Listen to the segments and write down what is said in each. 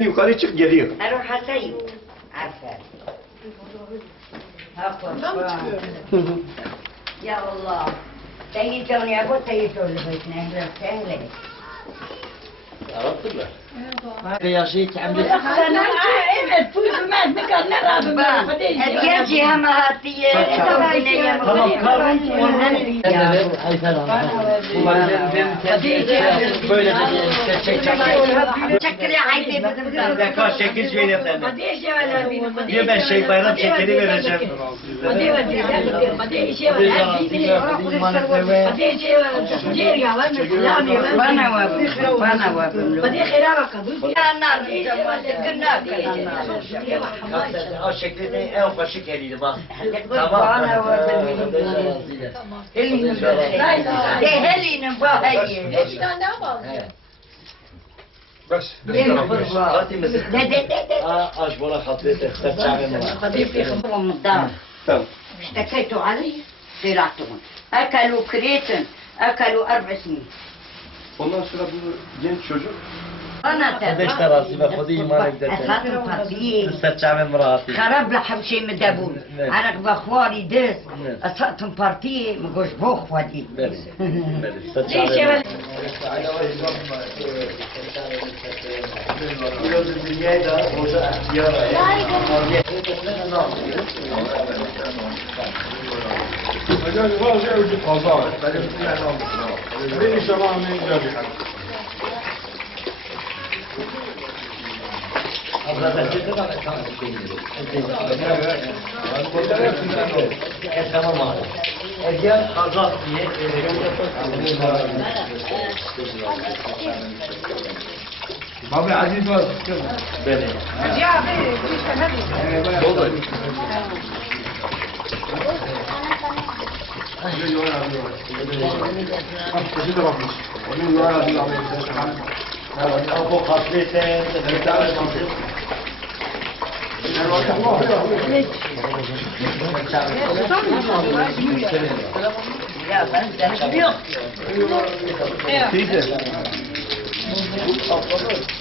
Yukarı çık geliyor. اروح اسيب عارفه يا الله تيجوني ابو تيجون لبيتنا اهلا وسهلا Araptırlar. رياضيك عملت يجي هم هاتي شكري عايزة بدمتها شكل شوية يبقى يا بيرم شكري برجم وأنا واقف وأنا واقف Hadi khira kabul. يا نار قلنا O şekli en ufak şekeriydi bak. وانا وابن ده هلين بهاي Beş tane daha mı aldın? Bas. Hadi mesela. ده ده ده ده Aa aç bana hatırı serçame mi var? Hadi bir من الدار Tamam. اشتكيتوا علي طلعتهم اكلوا كريتن اكلوا اربع سنين Ondan sonra bu genç çocuk خربانة باش راسي بخذي ما نقدر خاطر فاضيين نسترجع من مراتي خرب لحمشي من دابول أنا بخواري دس اسقط بارتي ما قوش بوخ فادي ليش يا Hocam, bu arada ödül fazla var. Benim bir tane almışım. Beni şamanın önce bir Tamam abi. Ege Kazak diye Abi Aziz var. Beni. Hacı abi. Ne oldu? Merhaba, bu katleten, bir tane Teyze.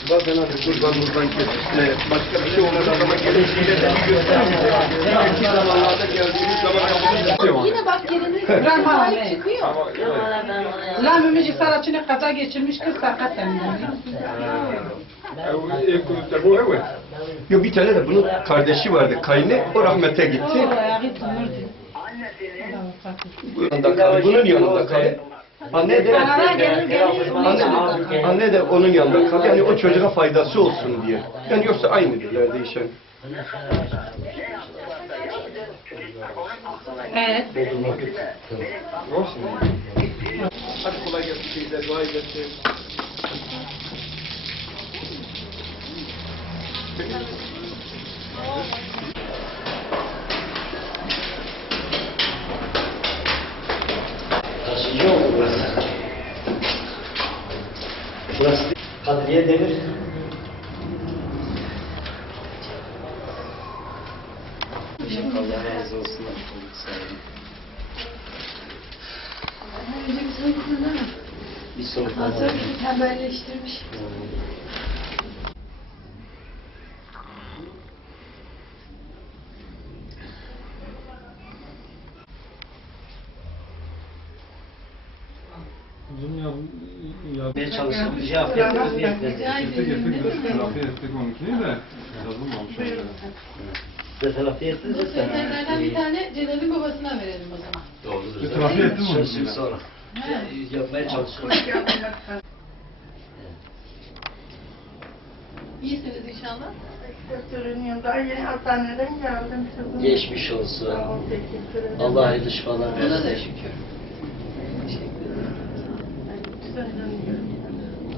Bak ben hadi kurbanımızdan kesişle başka bir şey olacak ama geleceğiyle de bir göstermeyecek. İleriki zamanlarda geldiğimiz zaman Yine bak gelinin sahip çıkıyor. Lan Mümeci Saraçı'nı kaza geçirmiş kız sakat emniyor. Yok bir tane de bunun kardeşi vardı kayını o rahmete gitti. Yanında kaldı, bunun yanında kaldı. Anne de, anne, anne de onun yanında kaldı. Yani o çocuğa faydası olsun diye. Yani yoksa aynıdırlar değişen. Evet. Hadi kolay gelsin dua gelsin. Kaçıncı oldu burası? Burası Kadriye Demir. Allah razı olsun. Sağ olun. Bir soğuk hava. Tembelleştirmiş. Ne çalıştığımız şey yapıyoruz. Size telafi ettiniz mi? Sekreterlerden bir tane Celal'in babasına verelim o zaman. Doğrudur. Telafi ettin mi? Şimdi sonra. Yapmaya çalışıyorum. İyisiniz inşallah. Doktorun yanında yeni hastaneden geldim. Geçmiş olsun. Allah hayırlı şifalar Ona da versin. şükür.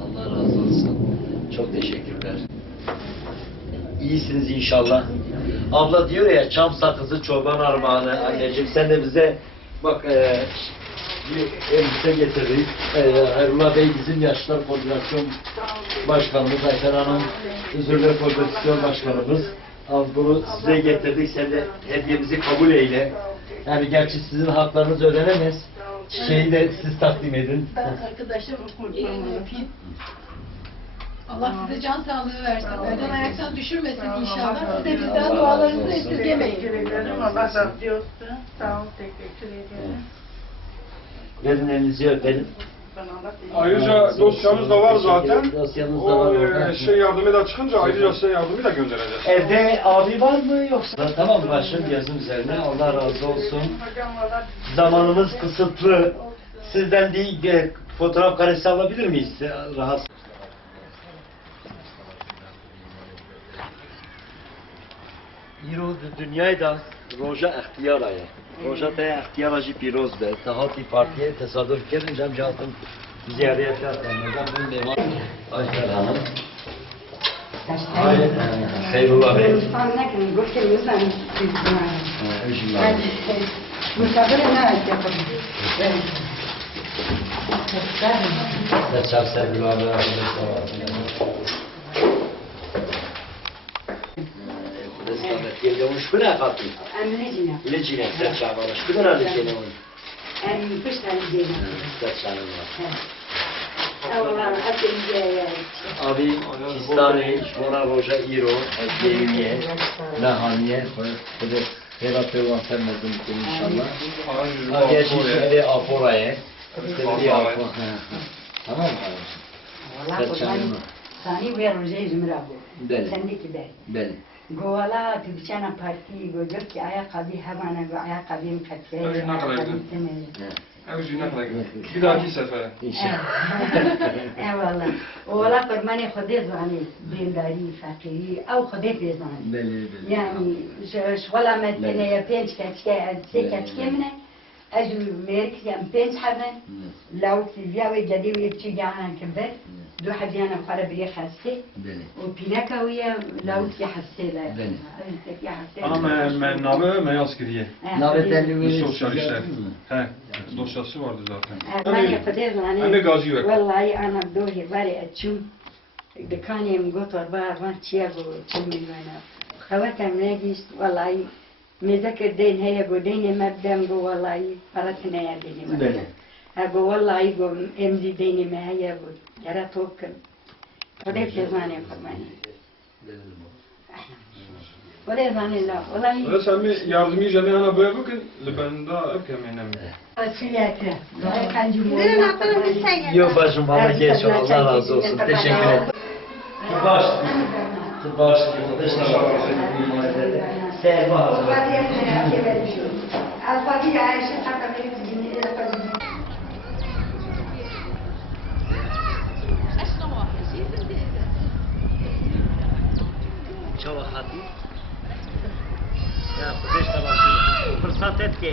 Allah razı olsun. Çok teşekkürler. İyisiniz inşallah. Abla diyor ya çam sakızı çoban armağanı anneciğim sen de bize bak e, bir elbise getirdik. E, Erullah Bey bizim Yaşlılar Koordinasyon Başkanımız Ayfer Hanım, Özürler Koordinasyon Başkanımız. Al bunu size getirdik. Sen de hediyemizi kabul eyle. Yani gerçi sizin haklarınız ödenemez. Çiçeği de siz takdim edin. Ben elini öpeyim. Allah size can sağlığı versin. Elden ayaktan düşürmesin inşallah. Siz de bizden dualarınızı esirgemeyin. Teşekkür ederim. Allah razı olsun. Sağ ol. Teşekkür ederim. Verin elinizi öpelim. Ayrıca dosyamız da var zaten. Dosyamız da O var e, orada. şey yardımı da çıkınca ayrıca size yardımı da göndereceğiz. Evde abi var mı yoksa? Tamam başım gözüm üzerine. Allah razı olsun. Zamanımız kısıtlı. Sizden değil fotoğraf karesi alabilir miyiz? Rahat. پیروز دنیای داست. روژه اختیار آیا روژه تا اختیار آجی پیروز به اتحادی پارتی تصادف کردن جم جاتم زیاریت کردن نظام این میمان آج خانم؟ خیلی و بابه مصابر نه از جا کنم. در چپ سر بلا بلا بلا bu ne yapayım? Emrecina. Lecine seçer varmış. Bu ne lecine var? Em pıştan diyeyim. Seçer var. Allah atınca Abi Kistane, Şmona Roja İro, Geriye, Nahaniye, Hadi Herat Evan Sermez'in inşallah. Abi şimdi Afora'ya. Tamam mı kardeşim? Seçelim. Sani ver roje zümra bu. Beli. Sendeki der. Beli. Govala tibçana parti gojur ki ayakkabı hemana go ayakkabım katse. Evet, ne kadar güzel. Evci ne kadar güzel. Bir dahaki sefere. İnşallah. Eyvallah. Ola kurmani خودی زانی دینداری فقیری او خودی بزانی Beli, beli. یعنی شغل مدنه یا پنج کچکه سه کچکه منه اجو مرکز یم پنج حبن لو تزیا و جدی و یک چی جانا کبر دو حبیانا خواهر بری خسته Beli. و پینکا ویا لو تی حسته لا بله. تکی حسته Ama ben namı meyaz giriye. Navet elli Biz sosyal işler. He, dosyası vardı zaten. من خودی زانی Hem de gazi yok. والله انا دوهي باري اتشم دكاني مقطر بار ما تشيغو تشمي وانا خواتم ناجيست والله مذكر دين هي قو ديني مبدم قو والله فرتنا يا ديني Beli. قو والله قو امزي ديني ما هي قو جرى توكل ودي تزاني فرماني ودي زاني الله والله Ve sen bir yardımcı cemi ana böyle bakın. Ben daha öpkemeyelim. وسيلة كان Verin atlarım bir sen gel. Yok bacım bana geç ol. Allah razı olsun. Teşekkür ederim. Tıbaş. Tıbaş. Serva hazır. الفقير عايشة حتى Ya,